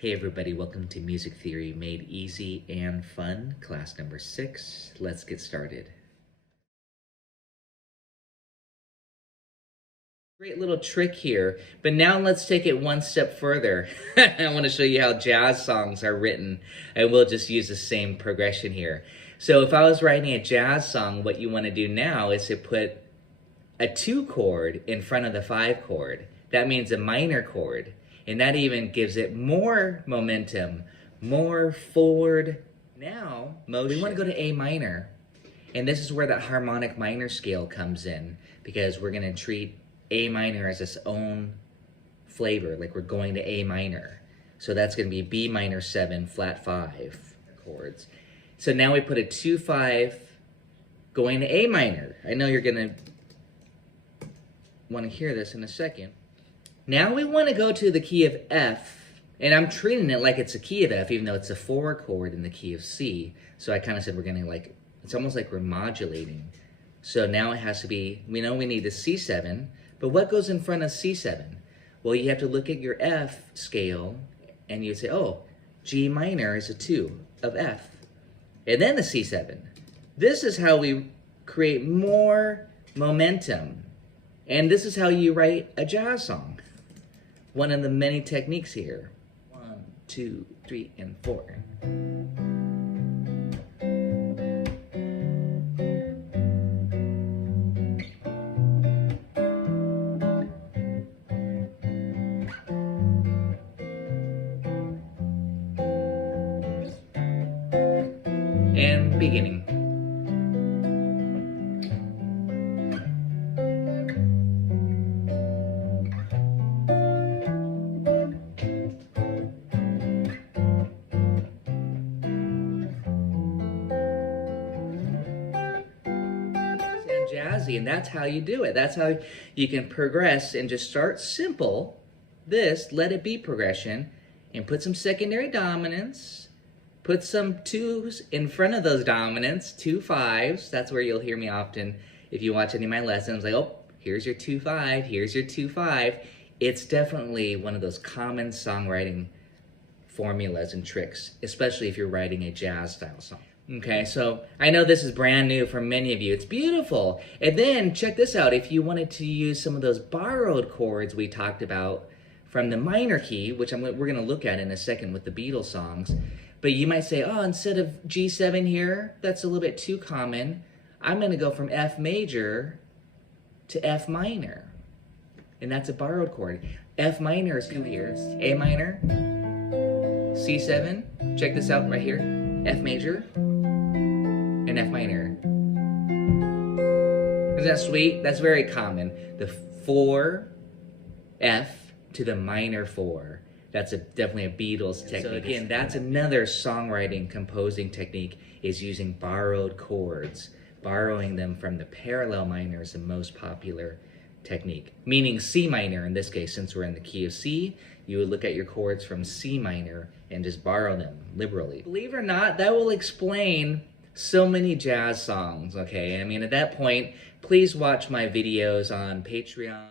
Hey everybody, welcome to Music Theory Made Easy and Fun, class number 6. Let's get started. Great little trick here, but now let's take it one step further. I want to show you how jazz songs are written, and we'll just use the same progression here. So if I was writing a jazz song, what you want to do now is to put a 2 chord in front of the 5 chord. That means a minor chord. And that even gives it more momentum, more forward. Now, motion. We want to go to A minor. And this is where the harmonic minor scale comes in, because we're going to treat A minor as its own flavor, like we're going to A minor. So that's going to be B minor 7, flat 5 chords. So now we put a 2-5 going to A minor. I know you're going to want to hear this in a second. Now we want to go to the key of F, and I'm treating it like it's a key of F, even though it's a 4 chord in the key of C. So I kind of said we're going to it's almost like we're modulating. So now it has to be, we know we need the C7, but what goes in front of C7? Well, you have to look at your F scale, and you say, oh, G minor is a 2 of F. And then the C7. This is how we create more momentum. And this is how you write a jazz song. One of the many techniques here. 1, 2, 3, and 4. And beginning. Jazzy, and that's how you do it. That's how you can progress and just start simple. This, let it be progression, and put some secondary dominants. Put some 2s in front of those dominants, 2 5s. That's where you'll hear me often if you watch any of my lessons. Like, oh, here's your 2-5, here's your 2-5. It's definitely one of those common songwriting formulas and tricks, especially if you're writing a jazz style song. Okay, so I know this is brand new for many of you. It's beautiful. And then check this out. If you wanted to use some of those borrowed chords we talked about from the minor key, which we're going to look at in a second with the Beatles songs, but you might say, oh, instead of G7 here, that's a little bit too common. I'm going to go from F major to F minor. And that's a borrowed chord. F minor is 2 here. A minor, C7. Check this out right here. F major. And F minor. Isn't that sweet? That's very common. The 4 F to the minor 4. That's definitely a Beatles technique. So again, that's another songwriting composing technique, is using borrowed chords. Borrowing them from the parallel minor is the most popular technique. Meaning C minor in this case, since we're in the key of C, you would look at your chords from C minor and just borrow them liberally. Believe it or not, that will explain so many jazz songs, okay? I mean, at that point, please watch my videos on Patreon.